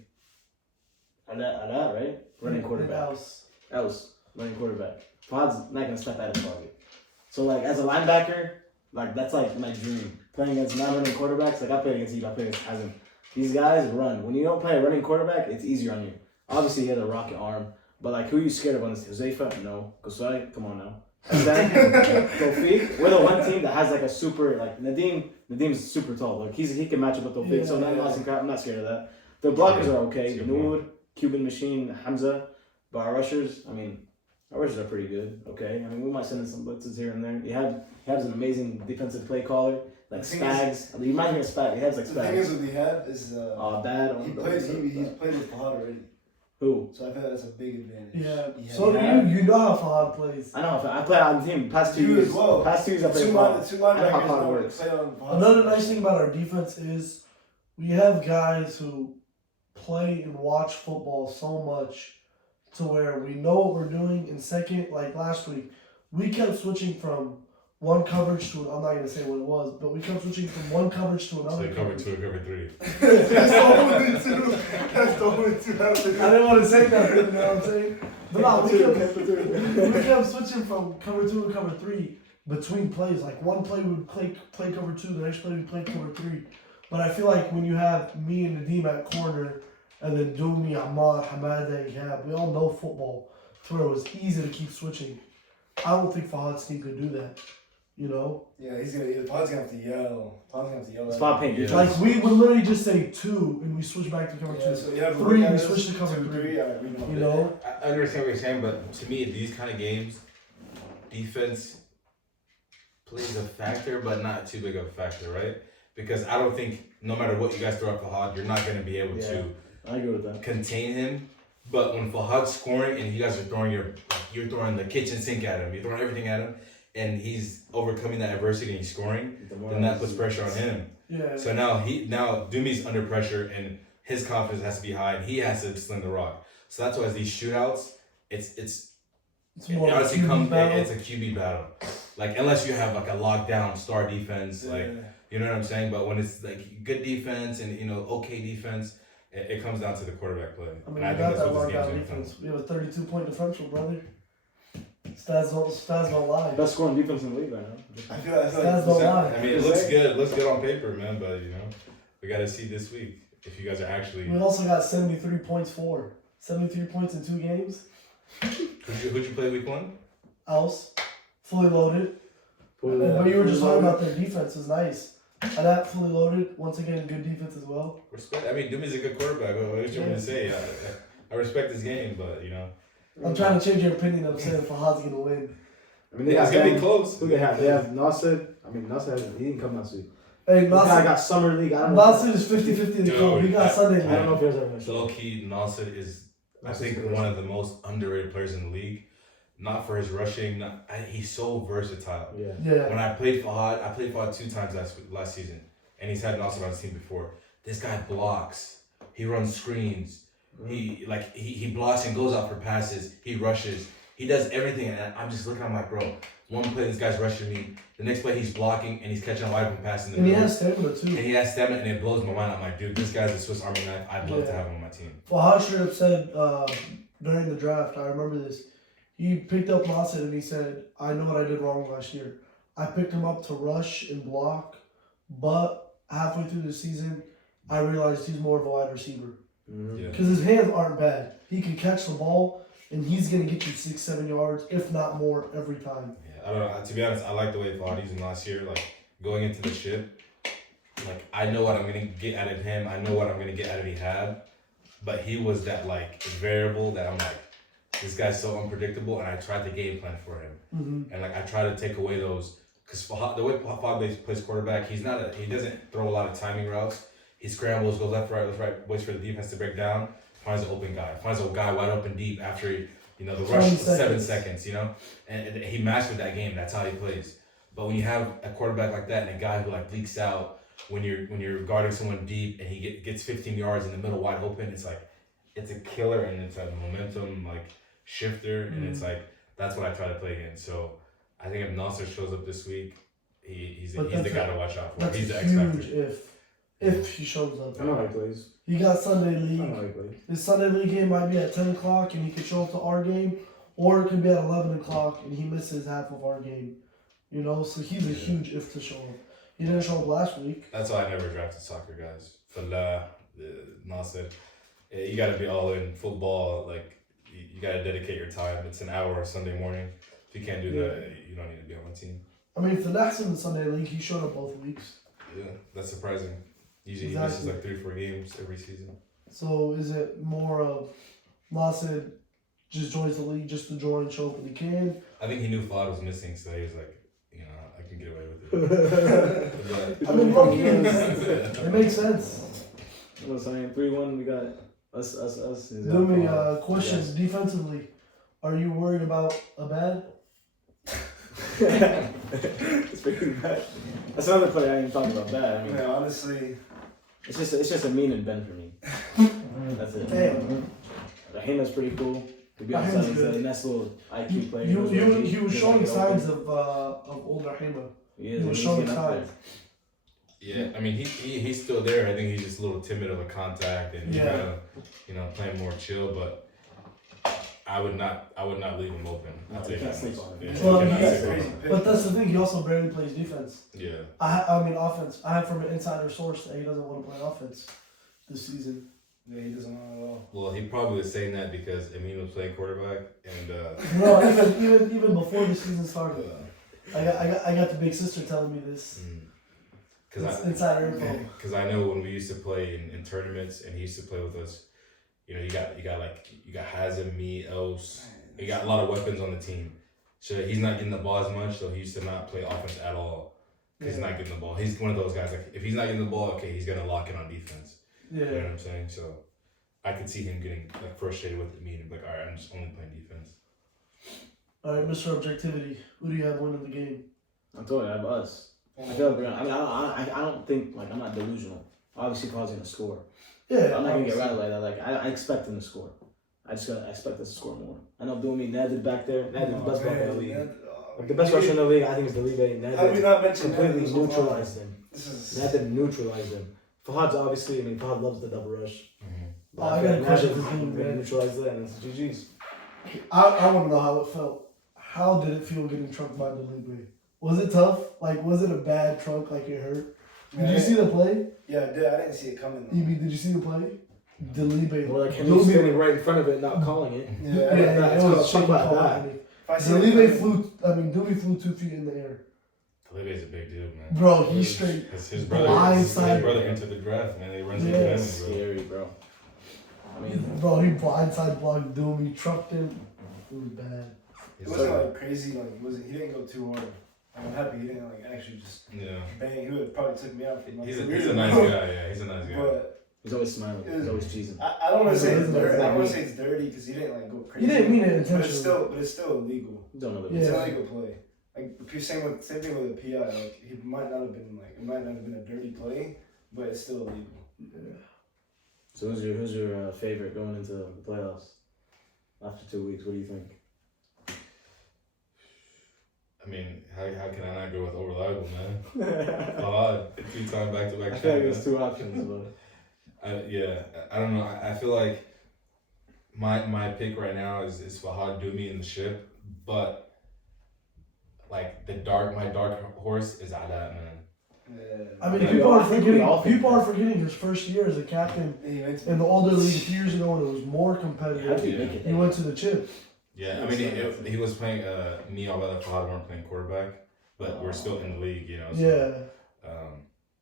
Ala, right? Running quarterback. Else running quarterback. Fahad's not gonna step out of target. So like as a linebacker, like that's like my dream. Playing against non-running quarterbacks, like I played against you, I played against Hazem. These guys run. When you don't play a running quarterback, it's easier on you. Obviously, he has a rocket arm, but like, who are you scared of on this team? Huzaifa? No. Kosai? Come on now. Hassan? Tawfiq? We're the one team that has like a super, like Nadim's super tall. Like he can match up with Tawfiq, so I'm not scared of that. The blockers are okay. Noor, Cuban Machine, Hamza, but our rushers, I mean, our rushers are pretty good. Okay, I mean, we might send in some blitzes here and there. He has an amazing defensive play caller, like Spags. He might be a Spag. He has like Spags. The thing is, what he had is bad. he's played with Fahad already. Who? So I think that's a big advantage. Yeah. So you know how Fahad plays. I know. I play on the team. Past 2 years. As well. Past 2 years I played Fahad. Two I know how Fahad linebackers works. play on Fahad. Another nice thing about our defense is we have guys who play and watch football so much to where we know what we're doing. In second, like last week, we kept switching from one coverage to, I'm not going to say what it was, but we kept switching from one coverage to another. So cover 2 or cover 3. That's the only two. That's the only two. I didn't want to say that, you know what I'm saying? But no, we kept switching from cover 2 to cover 3 between plays. Like one play we would play cover 2, the next play we play cover 3. But I feel like when you have me and Nadim at corner, and then Dumi, Ahmad, Hamada, Ihab, we all know football, to where it was easy to keep switching. I don't think Fahad's team could do that, you know? Yeah, Fahad's gonna have to yell. It's Fahad Payne. Yeah. Like, we would literally just say 2, and we switch back to cover 2. So you have 3, we switch to cover 3. Alright, we know. You know? I understand what you're saying, but to me, these kind of games, defense plays a factor, but not too big of a factor, right? Because I don't think no matter what you guys throw at Fahad, you're not going to be able to I agree with that. contain him. But when Fahad's scoring and you guys are throwing you're throwing the kitchen sink at him, you're throwing everything at him, and he's overcoming that adversity and he's scoring, then that puts pressure on him. Yeah. So now Dumi's under pressure and his confidence has to be high and he has to sling the rock. So that's why as these shootouts, it's more of a honestly QB battle. it's a QB battle. Like unless you have like a lockdown star defense, like you know what I'm saying. But when it's like good defense and okay defense, it comes down to the quarterback play. I mean, and we got that what this lockdown game's gonna defense. We have a 32-point differential, brother. Stats don't lie. Best scoring defense in the league right now. I feel like Stats don't lie. I mean, it looks good. It looks good on paper, man. But we got to see this week if you guys are actually. We also got 73 points for 73 points in 2 games. Who'd you play week 1? Else, fully loaded. But you were just talking about their defense was nice. And that fully loaded, once again, good defense as well. Respect. I mean, Dumi's a good quarterback. What you want me to say? I respect his game, but I'm trying to change your opinion of saying Fahad's going to win. I mean, it's gonna be close. Who they have? They have Nasser. I mean, Nasser he didn't come last week. Hey, This guy Nasser got summer league. I don't know. Nasser is 50-50 in the club. He got Sunday I don't know league. if he has ever mentioned. Low key, Nasser is I Nasser's think good. one of the most underrated players in the league. Not for his rushing. He's so versatile. Yeah. Yeah. When I played Fahad 2 times last season, and he's had Nasser on his team before. This guy blocks. He runs screens. He blocks and goes out for passes. He rushes. He does everything, and I'm just looking. I'm like, bro. One play, this guy's rushing me. The next play, he's blocking and he's catching a wide open pass in the And he middle. has stamina too. And he has stamina, and it blows my mind. I'm like, dude, this guy's a Swiss Army knife. I'd love to Yeah. have him on my team. Fahad straight up said during the draft, I remember this, he picked up Nasser and he said, I know what I did wrong last year. I picked him up to rush and block, but halfway through the season, I realized he's more of a wide receiver. Mm-hmm. Yeah. Because his hands aren't bad. He can catch the ball, and he's going to get you 6-7 yards, if not more, every time. Yeah, I don't know. To be honest, I like the way Fahad used him last year. Like going into the ship, like I know what I'm gonna get out of him. I know what I'm gonna get out of Ihab, but he was that like variable that I'm like, this guy's so unpredictable, and I tried to game plan for him. Mm-hmm. And like I try to take away those because the way Fahad plays quarterback, he doesn't throw a lot of timing routes. He scrambles, goes left, right, waits for the defense to break down, finds an open guy, finds a guy wide open deep after the rush 7 seconds, and he mastered that game. That's how he plays. But when you have a quarterback like that and a guy who like leaks out when you're guarding someone deep and he gets 15 yards in the middle wide open, it's like it's a killer and it's a momentum like shifter, and it's like that's what I try to play against. So I think if Nasser shows up this week, he's the guy to watch out for. That's He's a the X factor. huge if he shows up. I know how he plays. He got Sunday I league. know how he plays. His Sunday league game might be at 10 o'clock and he could show up to our game, or it could be at 11 o'clock and he misses half of our game. So he's a huge if to show up. He didn't show up last week. That's why I never drafted soccer guys. Falah, Nasser, you got to be all in football. Like you got to dedicate your time. It's an hour Sunday morning. If you can't do that, you don't need to be on the team. I mean, for Naxon in the Sunday league, he showed up both weeks. Yeah, that's surprising. Usually Exactly. he misses like 3-4 games every season. So is it more of Nasser just joins the league just to join, show up when he can? I think he knew Fahad was missing, so he was like, I can get away with it. I mean, look, it makes sense. You know what I'm saying? 3-1, we got us. Do me questions defensively. Are you worried about Abad? It's pretty bad. That's another player I ain't talking about bad. I mean, Yeah, honestly, it's just a mean and Ben for me. That's it. Damn. Rahima's pretty cool. To be Rahima's honest, he's good. a nice little IQ player. He was showing signs of old Rahima. He is. He was He's showing getting up there. signs. Yeah, I mean he's still there. I think he's just a little timid of a contact and he's Yeah. playing more chill. But I would not leave him open. I'll No, tell you you can't that sleep much. on him. Yeah, Well, you cannot he's sleep on crazy him. But that's the thing, he also barely plays defense. Yeah. I mean offense. I have from an insider source that he doesn't want to play offense this season. yeah, he doesn't want it at all. Well, he probably was saying that because Amin was playing quarterback, and No, even before the season started. I got the big sister telling me this. It's because insider info. Because I know when we used to play in tournaments and he used to play with us, you got Hazem, me, Os. You got a lot of weapons on the team. So he's not getting the ball as much, so he used to not play offense at all. Because he's not getting the ball. He's one of those guys, like, if he's not getting the ball, okay, he's going to lock in on defense. You know Yeah. what I'm saying? So I could see him getting like frustrated with me and be like, all right, I'm just only playing defense. All right, Mr. Objectivity. Who do you have winning the game? I'm telling you, I have us. I feel like we're gonna, I don't think, like, I'm not delusional. Obviously, Paul's gonna score. Yeah. I'm not gonna get rattled like that. Like, I expect him to score. I expect us to score more. I know Doomy, Ned is back there. Ned is the best player in the league. Like, the best rusher in the league, I think, is Delibe. How do we Ned not mention completely that? neutralized him. This is Ned neutralized him. Fahad's obviously, Fahad loves the double rush. Oh, I got a question for Ned you, man. neutralized that, and it's GG's. I want to know how it felt. How did it feel getting trucked by Delibre? Was it tough? Like, was it a bad trunk? Like it hurt? Did you see the play? Yeah, I didn't see it coming. EB, did you see the play? Delibre. Or like him standing right in front of it, not calling it. Yeah, Yeah, it was a shaky Talk about call. that. If I see Delibre it, Delibre flew 2 feet in the air. Talibe's a big dude, man. Bro, he's straight. His Blindside. brother entered the draft, man. He runs in the Yes. family, bro. Scary, bro. I mean, Bro, he blindside blocked Doom. He trucked him. It was bad. it wasn't like crazy. Like he didn't go too hard. I'm happy he didn't like actually just Yeah. bang. He would have probably took me out for He's a nice guy, yeah. He's a nice guy. But he's always smiling. He's always cheesing. I don't want to say it's It's dirty. I don't want like to say it's dirty because he didn't like go He crazy. didn't mean it But intentionally. it's still illegal. Don't know the Yeah. It's an illegal play. Like same thing with the PI. Like he might not have been like it might not have been a dirty play, but it's still illegal. Yeah. So who's your favorite going into the playoffs after 2 weeks? What do you think? I mean, how can I not go with Overliable, man? Fahad, 2-time back-to-back I feel like champion. there's two options, but I don't know. I feel like my pick right now is Fahad Dumi in the ship, but like my dark horse is Adat, man. Yeah. I mean, Yeah, people I are think we all think forgetting. People that. are forgetting his first year as a captain He went to- in the older league a few years ago, when it was more how do competitive. you make it? He went to the chip. Yeah, I mean, he was playing. Me, although Fahad weren't playing quarterback, but we're still in the league, you know. So, Yeah.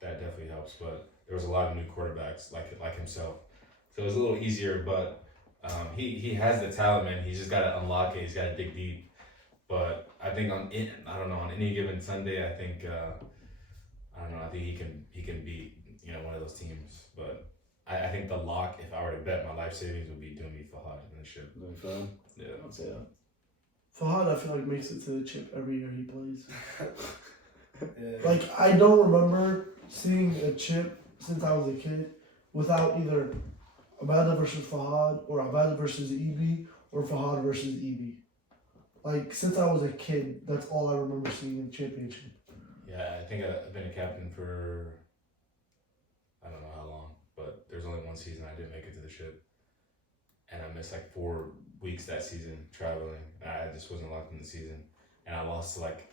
that definitely helps. But there was a lot of new quarterbacks like himself, so it was a little easier. But He has the talent, man. He's just got to unlock it. He's got to dig deep. But I think on any given Sunday, I think I think he can beat one of those teams. But I think the lock, if I were to bet my life savings, would be Dumi Fahad in the ship. Yeah, I'd say that. Fahad, I feel like makes it to the chip every year he plays. Yeah. Like, I don't remember seeing a chip since I was a kid without either Abada versus Fahad or Abada versus EB or Fahad versus EB. Like, since I was a kid, that's all I remember seeing in the championship. Yeah, I think I've been a captain for I don't know how long, but there's only one season I didn't make it to the ship, and I missed like 4 weeks that season traveling. I just wasn't locked in the season, and I lost to like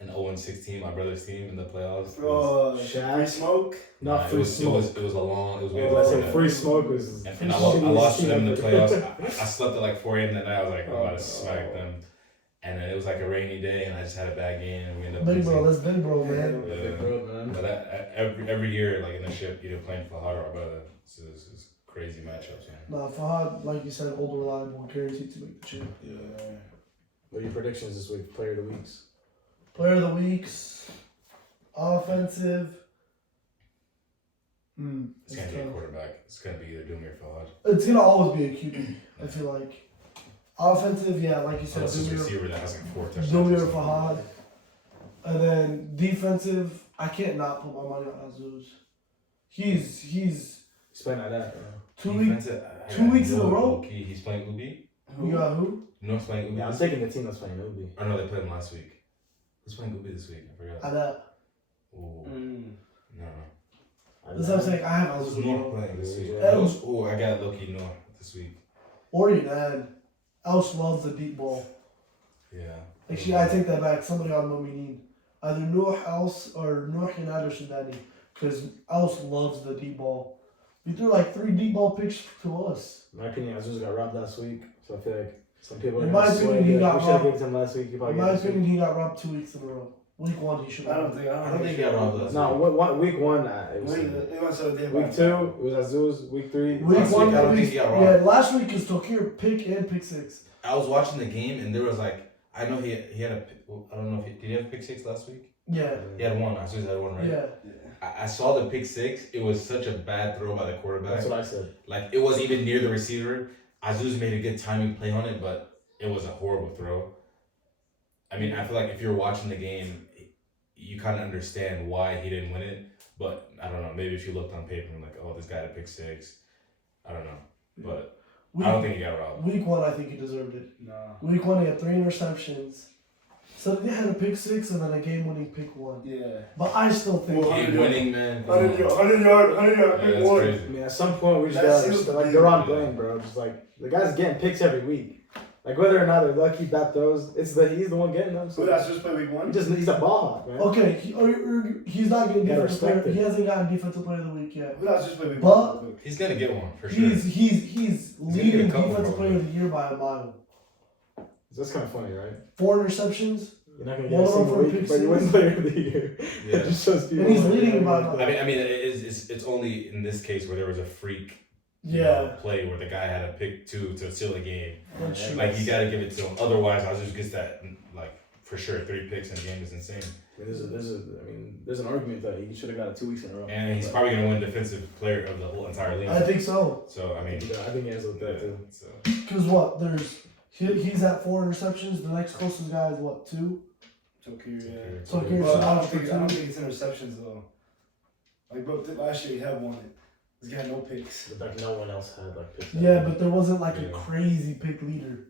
an 0-6 team, my brother's team in the playoffs. Free smoke. Not It free was smoke. weird. I said free smoke was. And I lost to them in the playoffs. I slept at like 4 a.m. that night. I was like, I'm about to smack them. And then it was like a rainy day, and I just had a bad game, and we ended up Big losing. bro, that's big bro, man. Yeah. Bro, man. But every year, like in the ship, either playing for Fahad or Abada, it's crazy matchups, man. Nah, Fahad, like you said, old reliable, guaranteed to make the chip. Yeah. What are your predictions this week? Player of the weeks. Player of the weeks, offensive. It's gonna be a quarterback. It's gonna be either Dumi or Fahad. It's gonna always be a QB. I feel like. Offensive, yeah, like you said, Unless it's a Dumi receiver that has like 4 touchdowns. or Fahad. And then defensive, I can't not put my money on Azuz. He's Spend like that. 2 weeks. Defensive, I 2 got weeks in a no row? key. He's playing Ubi. You got who? North's playing Ubi. Yeah, I'm this taking the team that's playing Ubi. week? Oh no, they played him last week. Who's playing Ubi this week? I forgot. Ada. Ooh, no. That's what I'm saying. I have Who's Azuz. North playing this week? Yeah. Oh, I got Loki North this week. Or Yunan. Else loves the deep ball. Yeah. Actually, I take that back. Somebody on Mominin. Either Nuh Else or Nuh Yunan or Sudani. Because Else loves the deep ball. He threw like 3 deep ball picks to us. In my opinion, Azuz got robbed last week, so I feel like some people are In gonna my sway, opinion, he like, got we should have robbed. given him last week. He probably In my got this week. opinion, he got robbed 2 weeks in a row. Week 1, he should I have. don't think he got robbed last No, week 1, it was. Week 2, it was Azuz. Week 3, Week Last 1, week, I don't at think least, he got robbed. yeah, last week is Tokir pick and pick 6. I was watching the game and there was like, I know he had a, I don't know if did he have a pick 6 last week? Yeah, He had one. I suppose he had one, right? yeah. I saw the pick 6. It was such a bad throw by the quarterback. That's what I said. Like it wasn't even near the receiver. Azuz made a good timing play on it, but it was a horrible throw. I mean, I feel like if you're watching the game, you kind of understand why he didn't win it. But I don't know. Maybe if you looked on paper and like, oh, this guy had a pick 6. I don't know, but I don't think he got robbed. Week 1, I think he deserved it. Nah. Week 1, he had 3 interceptions. So they had a pick 6 and then a game-winning pick 1. Yeah. But I still think Well, Game winning, man. Come 100 on. yard, Yeah, pick that's 1. crazy. I mean, at some point, we just That gotta seems just, like, big. they're on blame, bro. Just like, the guy's getting picks every week. Like, whether or not they're lucky, bad throws, he's the one getting them. So So that's just play week 1? he's a ball hawk, man. Okay, he's not getting Gotta defensive player. respect it. He hasn't gotten defensive player of the week yet. Who else just play week But- 1? He's gonna get one for sure. He's gonna leading get a couple, defensive player probably. of the year by a mile. That's kind of funny, right? 4 interceptions, You're not gonna One get a of them single for week, pick but you win six. player of the year. Yeah. It just shows people. and he's like, leading yeah, by yeah. a I mean, it's only in this case where there was a freak yeah. play where the guy had a pick 2 to seal the game. That's true. Like you gotta give it to him. Otherwise, Azuz gets that like for sure 3 picks in a game is insane. There's an argument that he should have got it 2 weeks in a row. And he's But probably gonna win defensive player of the whole entire league. I think so. So I mean, I think he has with that too. so Because what? He's at 4 interceptions. The next closest guy is what? 2? Tokir, yeah. So But here's I for don't 2. think it's interceptions though. Like, bro, last year he had one. This guy had no picks. But like no one else had like picks. Yeah, but there wasn't like a Yeah. crazy pick leader.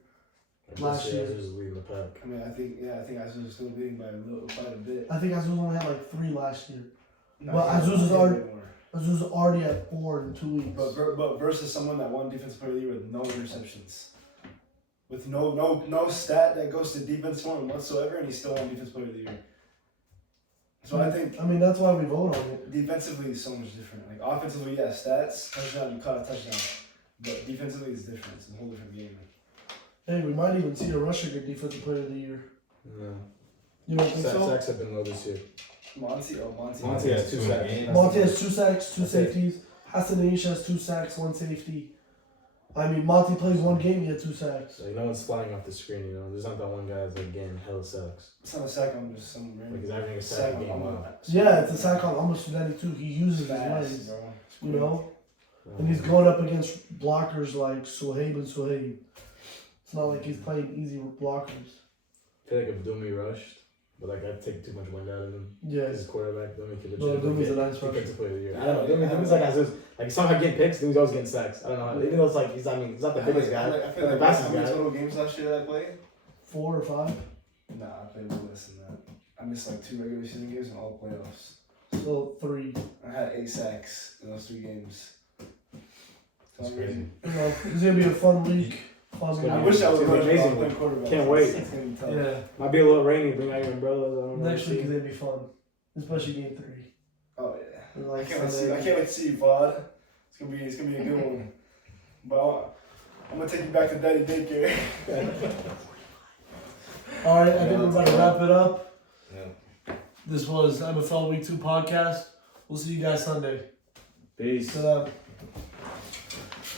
Like, last this year. Azuz is leading the pack. I mean, I think Azuz is still leading by quite a bit. I think Azuz only had like 3 last year. No, But he had Azuz is more. already- Azuz is already at 4 in 2 weeks. But versus someone that won defensive player of the year with no interceptions, with no stat that goes to defense for him whatsoever, and he's still on defensive player of the year. So I think I mean, that's why we vote on it. defensively is so much different. Like offensively, yeah, stats, touchdown, you caught a touchdown, but defensively it's different. It's a whole different game. Hey, we might even see a Russia get defensive player of the year. Yeah. You don't think so? Sacks have been low this year. Monty Monty has 2 in a sacks. game. Monty has 2 sacks, 2 That's it. safeties. Hassan Aish has 2 sacks, 1 safety. I mean, Monty plays one game, he had 2 sacks. So, no one's flying off the screen, you know. There's not that one guy that's like getting hella sacks. It's not a sack. I'm just some Like random he's averaging a sack a game. Wow. Yeah, it's a sack on almost too. He uses his Fast, legs, bro. you know? And he's going up against blockers like Suhaib and Suhaib. It's not like he's playing easy with blockers. I feel like if Dumi rushed, but like I'd take too much wind out of him. Yeah. His quarterback, Dumi could No, Dumi's a nice defensive rusher. player of the year. I don't know. Dumi's like has this, like he's somehow getting picks. Dumi's always getting sacks. I don't know. Even though it's like he's not the biggest guy. I feel the like fastest how many guy. total games last year did I play? 4 or 5. Nah, I played way less than that. I missed like 2 regular season games and all playoffs. So 3. I had 8 sacks in those 3 games. That's crazy. You know, it's gonna be a fun week. Fun It's week. gonna I wish I was It's gonna be running amazing. playing quarterback. Can't wait. It's gonna be tough. Yeah. Might be a little rainy. Bring out your umbrellas. I don't know. Next week is gonna be fun, especially game 3. Oh yeah. And I like can't wait to see. Sunday. I can't wait to see you, Vod. It's gonna be a good one. But I'm gonna take you back to daddy daycare. All right, I think we're about to wrap it up. Yeah. This was MFL Week 2 podcast. We'll see you guys Sunday. Peace. So,